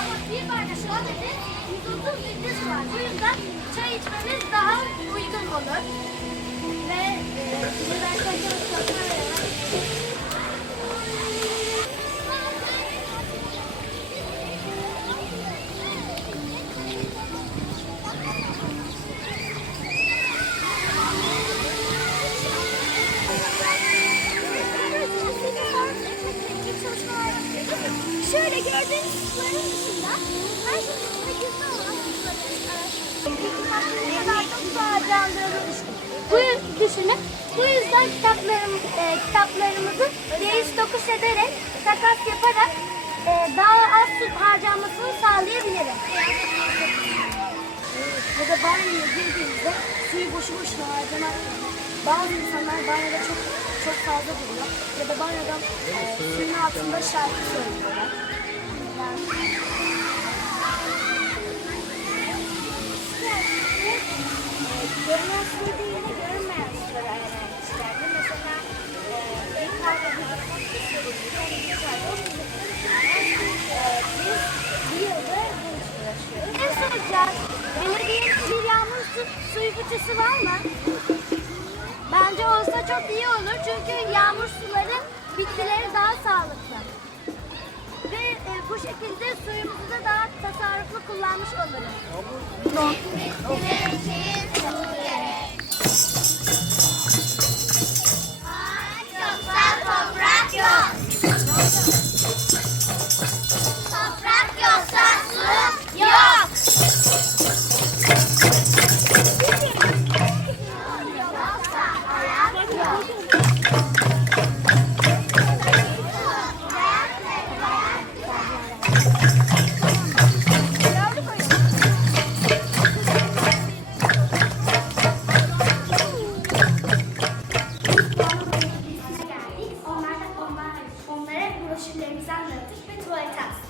Ama bir bardak şöyle 130 litresi var. Bu yüzden çay içmeniz daha uygun olur. Ve Şöyle gördüğünüz suların dışında her içinde gizli olan. Bu düşünün. Bu yüzden kitaplarım, e, kitaplarımızı değiş tokuş ederek, takas yaparak e, daha az su harcanmasını sağlayabilirim. Ya da banyoya girdiğinizde suyu boşu boşuna harcamak bazı insanlar banyoda çok çok fazla duruyor ya da banyoda e, suyun altında şarkı söylüyorlar. Yani, Görünen suyu değil de görünmeyen suları öğrenmişlerdi. Mesela e, bir kavga bir atmak istiyoruz. Yani bir kavga biz bir yıldır bu işle uğraşıyoruz. Ne soracağız? Belediyenin bir yağmur su, suyu fıçısı var mı? Bence olsa çok iyi olur çünkü yağmur suları bitkileri daha sağlıklı. Ve e, bu şekilde suyumuzu da daha tasarruflu kullanmış oluruz. Yoksa onlara broşürlerimizi anlattık ve tuvalete astık.